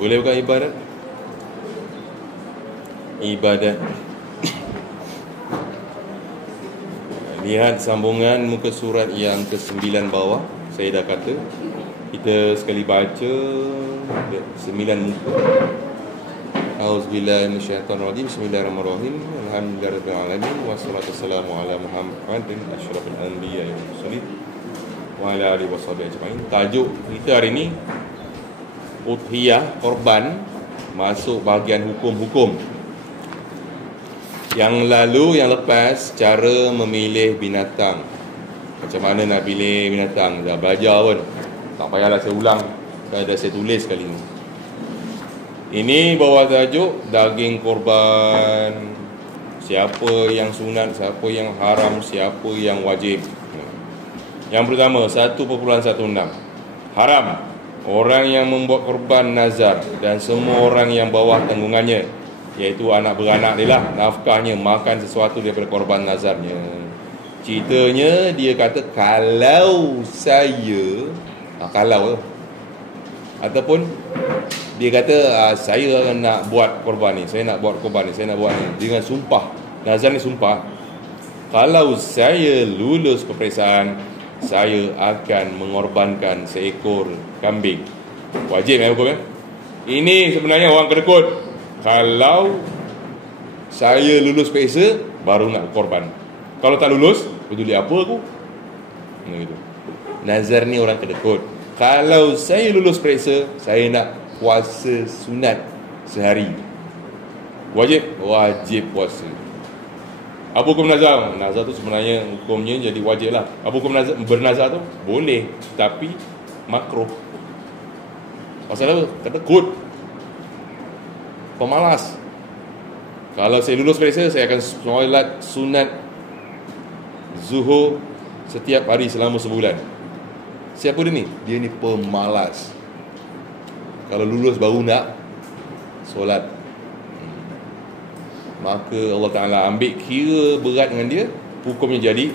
Boleh bukan ibadat? Ibadat. Lihat sambungan muka surat yang ke-9 bawah. Saya dah kata, kita sekali baca 9 muka. Auzubillahi minasyaitonirrajim. Bismillahirrahmanirrahim. Alhamdulillahirabbil alamin wassalatu wassalamu ala Muhammadin asyrafil anbiya'i wal mursalin wa ala alihi washabihi ajmain. Tajuk kita hari ni udhiyah, korban, masuk bahagian hukum-hukum. Yang lalu, yang lepas, cara memilih binatang. Macam mana nak pilih binatang, dah belajar pun. Tak payahlah saya ulang, dah saya tulis kali ni. Ini bawah tajuk daging korban. Siapa yang sunat, siapa yang haram, siapa yang wajib. Yang pertama, 1.16. Haram, orang yang membuat korban nazar dan semua orang yang bawah tanggungannya, iaitu anak beranak dia lah, nafkahnya, makan sesuatu daripada korban nazarnya. Ceritanya dia kata, kalau saya kalau ataupun dia kata, saya nak buat korban ni, saya nak buat korban ni, saya nak buat ni, dengan sumpah. Nazar ni sumpah. Kalau saya lulus peperiksaan, saya akan mengorbankan seekor kambing. Wajib hukum. Ini sebenarnya orang kedekut. Kalau saya lulus periksa, baru nak korban. Kalau tak lulus, peduli apa aku? Gitu. Nazar ni orang kedekut. Kalau saya lulus periksa, saya nak puasa sunat sehari. Wajib? Wajib puasa. Apa hukum nazar? Nazar tu sebenarnya hukumnya jadi wajib lah. Apa hukum nazar? Bernazar tu boleh, tapi makruh. Pasal apa? Kedekut, pemalas. Kalau saya lulus periksa, saya akan solat sunat zuhur setiap hari selama sebulan. Siapa dia ni? Dia ni pemalas. Kalau lulus baru nak solat, maka Allah Ta'ala ambil kira berat dengan dia. Hukumnya jadi,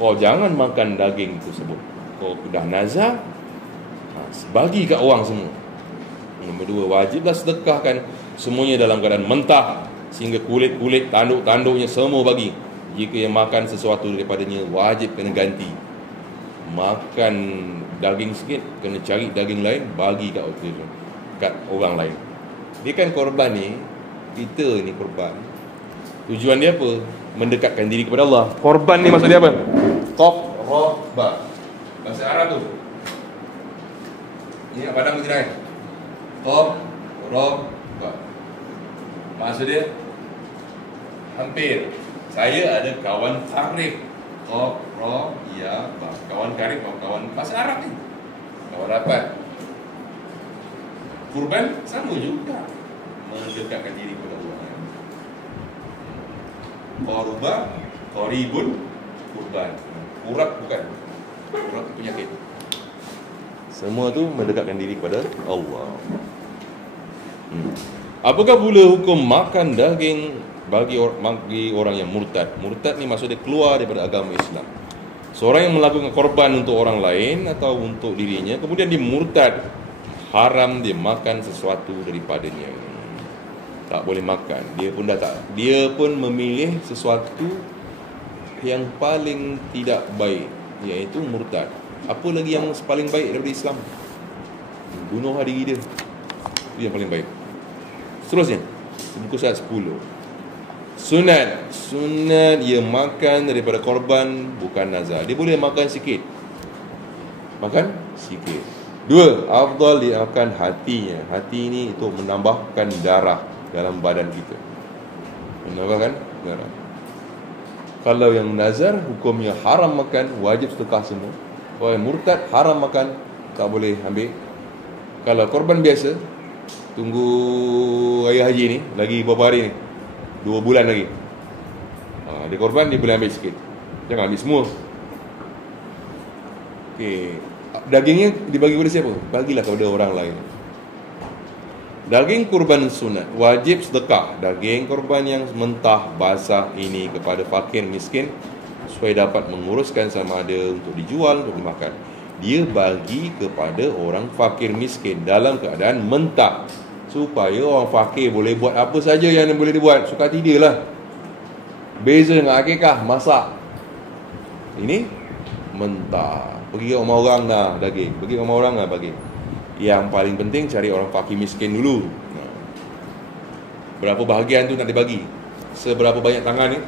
kau jangan makan daging tersebut. Kau dah nazar, bagi kat orang semua. Nombor 2, wajiblah sedekahkan semuanya dalam keadaan mentah, sehingga kulit-kulit, tanduk-tanduknya semua bagi. Jika yang makan sesuatu daripadanya, wajib kena ganti. Makan daging sikit, kena cari daging lain, bagi kat orang lain. Dia kan korban ni, kita ni korban. Tujuan dia apa? Mendekatkan diri kepada Allah. Korban ni maksud dia apa? Qurba. Bahasa Arab tu. Ini padang kita kan? Qurba. Maksud dia hampir. Saya ada kawan karib. Kawan karib, kawan bahasa Arab ni, kawan rapat. Kurban sama juga, mendekatkan diri kepada Allah. Qurba, qaribun, kurban. Kurab bukan. Kurab penyakit. Semua tu mendekatkan diri kepada Allah. Apakah pula hukum makan daging bagi orang yang murtad? Murtad ni maksudnya keluar daripada agama Islam. Seorang yang melakukan korban untuk orang lain atau untuk dirinya, kemudian dia murtad, haram dia makan sesuatu daripadanya. Tak boleh makan. Dia pun memilih sesuatu yang paling tidak baik, iaitu murtad. Apa lagi yang paling baik daripada Islam? Bunuh diri dia. Itu yang paling baik. Seterusnya, buku surat 10. Sunat ia makan daripada korban, bukan nazar. Dia boleh makan sikit. Makan sikit. 2, afdal dia makan hatinya. Hati ni untuk menambahkan darah dalam badan kita. Menambahkan darah. Kalau yang nazar, hukumnya haram makan, wajib sedekah semua. Kalau yang murtad, haram makan, tak boleh ambil. Kalau korban biasa, tunggu raya haji ni, lagi beberapa hari ni, 2 bulan lagi. Dia korban, dia boleh ambil sikit. Jangan ambil semua. Okey. Dagingnya dibagi kepada siapa? Bagilah kepada orang lain. Daging kurban sunat, wajib sedekah. Daging kurban yang mentah, basah ini kepada fakir miskin, supaya dapat menguruskan sama ada untuk dijual, untuk dimakan. dia bagi kepada orang fakir miskin dalam keadaan mentah, supaya orang fakir boleh buat apa saja yang boleh dibuat, suka dia lah. Beza dengan akikah, masak. Ini mentah, pergi rumah orang dah daging, pergi rumah orang dah bagi. Yang paling penting cari orang fakir miskin dulu. Berapa bahagian tu nak dibagi? Seberapa banyak tangan ni?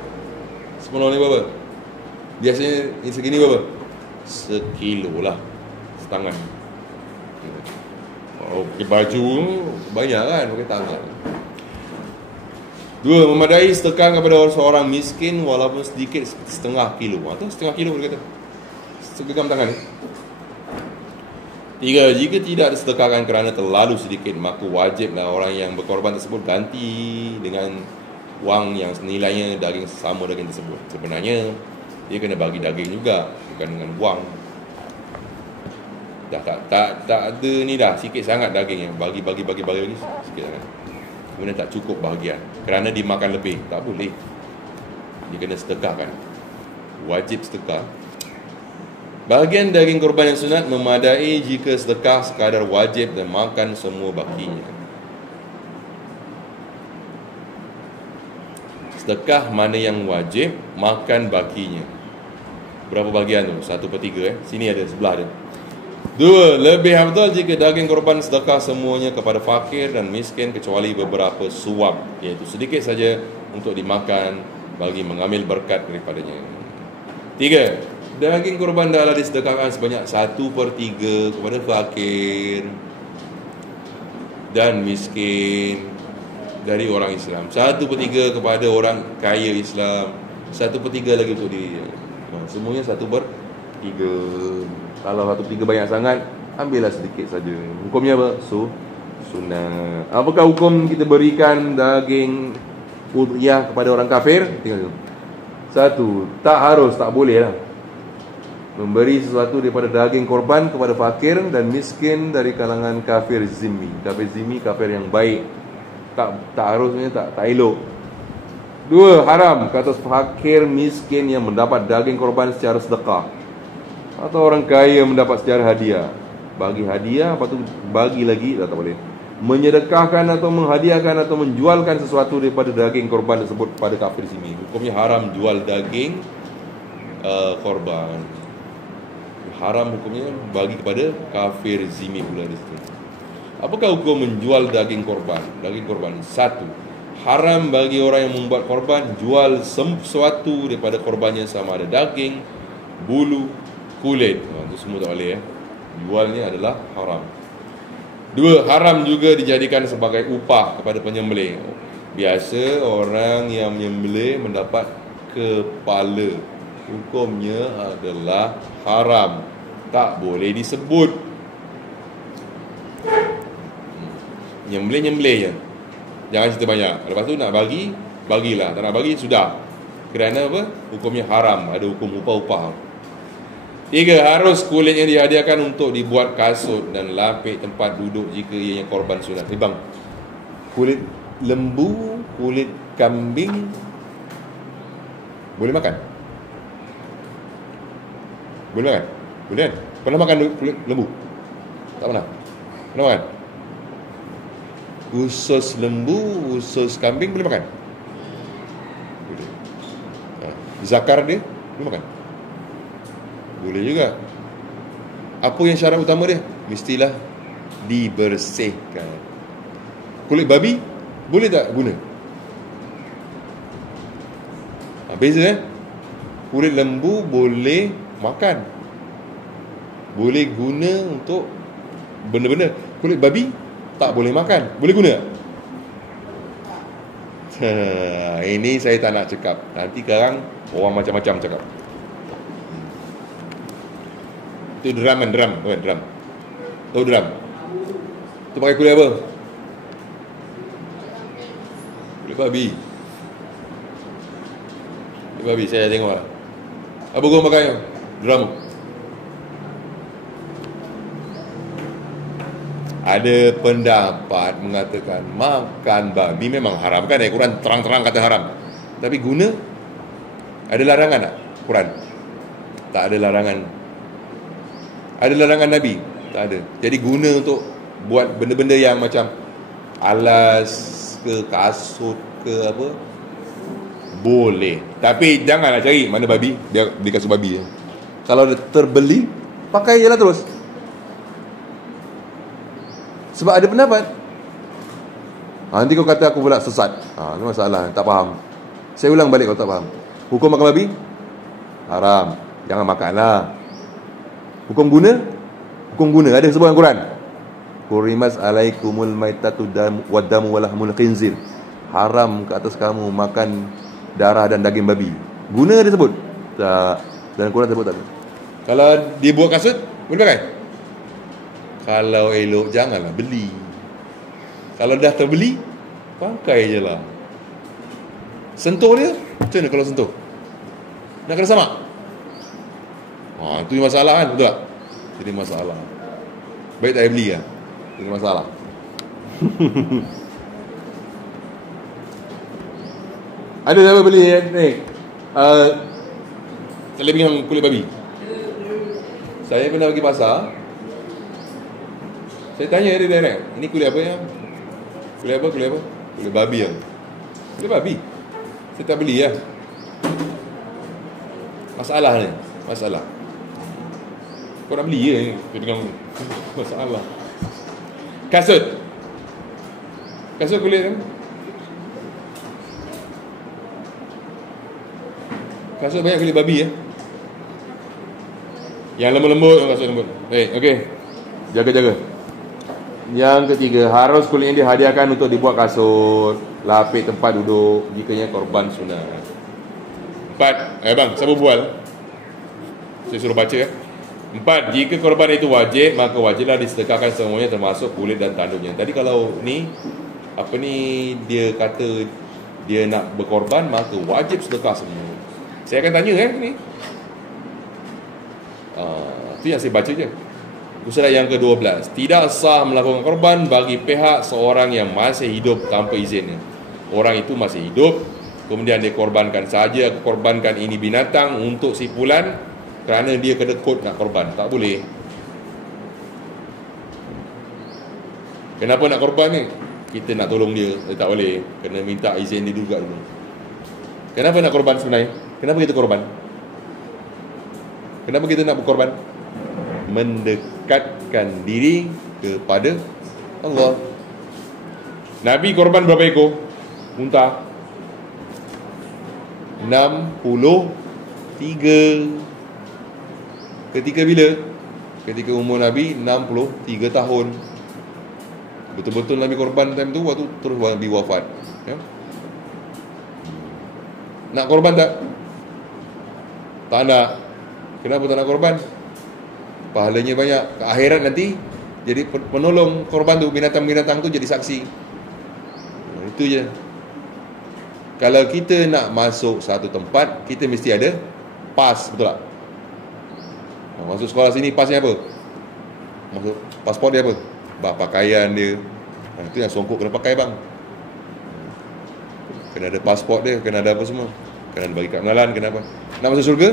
Sepenuh ni berapa? Biasanya ni segini berapa? Sekilo lah setangan. Pakai baju banyak kan, pakai tangan. 2. Memadai sedekah kepada seorang miskin walaupun sedikit, setengah kilo. Atau setengah kilo boleh kata, segenggam tangan ni. 3. Jika tidak disedekahkan kerana terlalu sedikit, maka wajiblah orang yang berkorban tersebut ganti dengan wang yang senilainya daging sama daging tersebut. Sebenarnya dia kena bagi daging juga, bukan dengan wang. Dah tak ada ni dah, sikit sangat daging yang bagi sikit sangat. Kemudian tak cukup bahagian kerana dimakan lebih, tak boleh. Dia kena sedekahkan. Wajib sedekah. Bahagian daging korban yang sunat memadai jika sedekah sekadar wajib dan makan semua bakinya. Sedekah mana yang wajib, makan bakinya. Berapa bahagian tu? 1/3 Sini ada, sebelah ada. 2. Lebih afdal jika daging korban sedekah semuanya kepada fakir dan miskin kecuali beberapa suap, iaitu sedikit saja untuk dimakan bagi mengambil berkat daripadanya. 3. Daging korban adalah disedekahkan sebanyak 1/3 kepada fakir dan miskin dari orang Islam, 1/3 kepada orang kaya Islam, 1/3 lagi untuk diri. Semuanya 1/3. Kalau 1/3 banyak sangat, ambillah sedikit saja. Hukumnya apa? Sunnah. Apakah hukum kita berikan daging udhiyah kepada orang kafir? Tinggal 1. Tak harus, tak boleh lah memberi sesuatu daripada daging korban kepada fakir dan miskin dari kalangan kafir zimmi. Kafir zimmi, kafir yang baik. Tak harusnya, tak elok. 2. Haram ke atas fakir miskin yang mendapat daging korban secara sedekah, atau orang kaya mendapat secara hadiah. Bagi hadiah, lepas tu bagi lagi, tak boleh. Menyedekahkan atau menghadiahkan atau menjualkan sesuatu daripada daging korban tersebut pada kafir zimmi. Hukumnya haram jual daging korban. Haram hukumnya bagi kepada kafir zimmi pula di situ. Apakah hukum menjual daging korban? Daging korban 1. Haram bagi orang yang membuat korban jual sesuatu daripada korbannya, sama ada daging, bulu, kulit. Itu semua tak boleh. Jualnya adalah haram. 2. Haram juga dijadikan sebagai upah kepada penyembelih. Biasa orang yang menyembelih mendapat kepala. Hukumnya adalah haram, tak boleh disebut. Nyembelih je, jangan cerita banyak. Lepas tu nak bagi, bagilah. Tak nak bagi, sudah. Kerana apa? Hukumnya haram, ada hukum upah-upah. 3. Harus kulitnya dihadiahkan untuk dibuat kasut dan lapik tempat duduk jika ianya korban sunat. Bang, kulit lembu, kulit kambing boleh makan? Boleh makan? Boleh kan? Pernah makan kulit lembu? Tak pernah? Pernah makan? Usus lembu, usus kambing boleh makan? Boleh. Zakar dia boleh makan? Boleh juga. Apa yang syarat utama dia? Mestilah dibersihkan. Kulit babi boleh tak guna? Beza Kulit lembu boleh makan, boleh guna untuk benda-benda. Kulit babi tak boleh makan, boleh guna? Ini saya tak nak cakap. Nanti sekarang orang macam-macam cakap. Itu drum. Tahu drum? Itu pakai kulit apa? Kulit babi. Kulit babi saya tengok lah. Apa kau pakai? Drum. Ada pendapat mengatakan makan babi memang haram. Kan Quran terang-terang kata haram. Tapi guna, ada larangan tak Quran? Tak ada larangan. Ada larangan Nabi? Tak ada. Jadi guna untuk buat benda-benda yang macam alas ke, kasut ke apa, boleh. Tapi janganlah cari mana babi, dia beli kasut babi. Kalau dia terbeli, pakai je lah terus. Sebab ada pendapat. Nanti kau kata aku pula sesat. Itu masalah, tak faham. Saya ulang balik kalau tak faham. Hukum makan babi? Haram. Jangan makanlah. Hukum guna? Hukum guna. Ada sebut dalam Quran. Kurimas alaikumul maitatu wadamu walahmul khinzir. Haram ke atas kamu makan darah dan daging babi. Guna ada sebut? Tak. Dalam Quran sebut tak ada. Kalau dia buat kasut, boleh pakai? Kalau elok, janganlah beli. Kalau dah terbeli, pakai je lah. Sentuh dia, macam mana kalau sentuh? Nak kena samak? Itu masalah kan, betul tak? Jadi masalah. Baik tak payah beli lah. Jadi masalah. Ada siapa beli ni? Terlebih dengan kulit babi. Saya pernah pergi pasar. Saya tanya dia direct, ini kulit apa ya? Kulit apa? Kulit babi ya? Kulit babi? Saya tak beli lah. Masalah ni, masalah. Kau nak beli je dengan masalah. Kasut kulit kan? Kasut banyak kulit babi ya? Yang lembut-lembut, kasut lembut. Okey. Jaga-jaga. Yang ketiga, harus kulitnya dihadiahkan untuk dibuat kasut, lapik tempat duduk jikanya korban sunat. 4. Bang, siapa bual? Saya suruh baca ya. 4. Jika korban itu wajib, maka wajiblah disedekahkan semuanya termasuk kulit dan tanduknya. Tadi kalau ni dia kata dia nak berkorban, maka wajib sedekah semua. Saya akan tanya ni. Itu yang saya baca je. Surat yang ke-12. Tidak sah melakukan korban bagi pihak seorang yang masih hidup tanpa izinnya. Orang itu masih hidup, kemudian dia korbankan saja. Aku korbankan ini binatang untuk si fulan kerana dia kedekut nak korban. Tak boleh. Kenapa nak korban ni? Kita nak tolong dia. Tak boleh. Kena minta izin dia juga dulu. Kenapa nak korban sebenarnya? Kenapa kita korban? Kenapa kita nak berkorban? Mendekatkan diri kepada Allah. Nabi korban berapa ekor unta? 63. Ketika bila? Ketika umur Nabi 63 tahun. Betul-betul Nabi korban time tu waktu terus Nabi wafat ya? Nak korban tak? Tak nak. Kenapa tak nak korban? Pahalanya banyak. Ke akhirat nanti jadi penolong korban tu, binatang-binatang tu jadi saksi. Itu je. Kalau kita nak masuk satu tempat, kita mesti ada pas, betul tak? Masuk sekolah sini, pasnya apa? Masuk pasport dia apa? Pakaian dia. Itu yang songkok kena pakai bang. Kena ada pasport dia, kena ada apa semua. Kena bagi kat pengenalan, kena apa? Nak masuk syurga?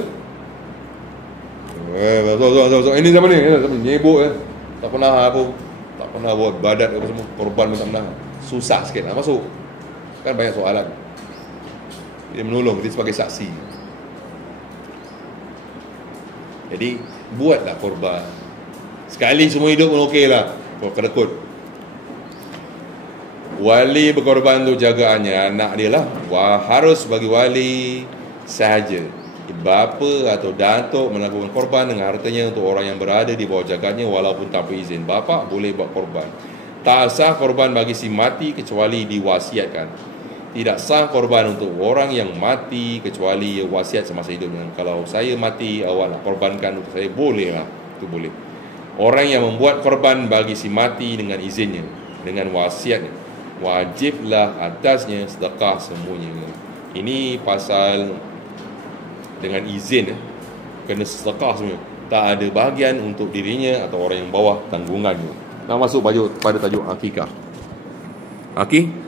Ini zaman ni nyebuk tak pernah apa, tak pernah buat badat apa semua, korban pun tak pernah. Susah sikit nak masuk. Kan banyak soalan. Dia menolong, dia sebagai saksi. Jadi buatlah korban. Sekali semua hidup pun okey lah. Kau kedekut. Wali berkorban untuk jagaannya anak dia lah. Harus bagi wali sahaja, bapa atau datuk melakukan korban dengan hartanya untuk orang yang berada di bawah jaganya walaupun tanpa izin. Bapa boleh buat korban. Tak sah korban bagi si mati kecuali diwasiatkan. Tidak sah korban untuk orang yang mati kecuali wasiat semasa hidupnya. Kalau saya mati, awak nak korbankan untuk saya, boleh lah. Itu boleh. Orang yang membuat korban bagi si mati dengan izinnya, dengan wasiatnya, wajiblah atasnya sedekah semuanya. Ini pasal dengan izin, kena sedekah semua. Tak ada bahagian untuk dirinya atau orang yang bawah tanggungannya. Nak masuk pada tajuk akikah. Akikah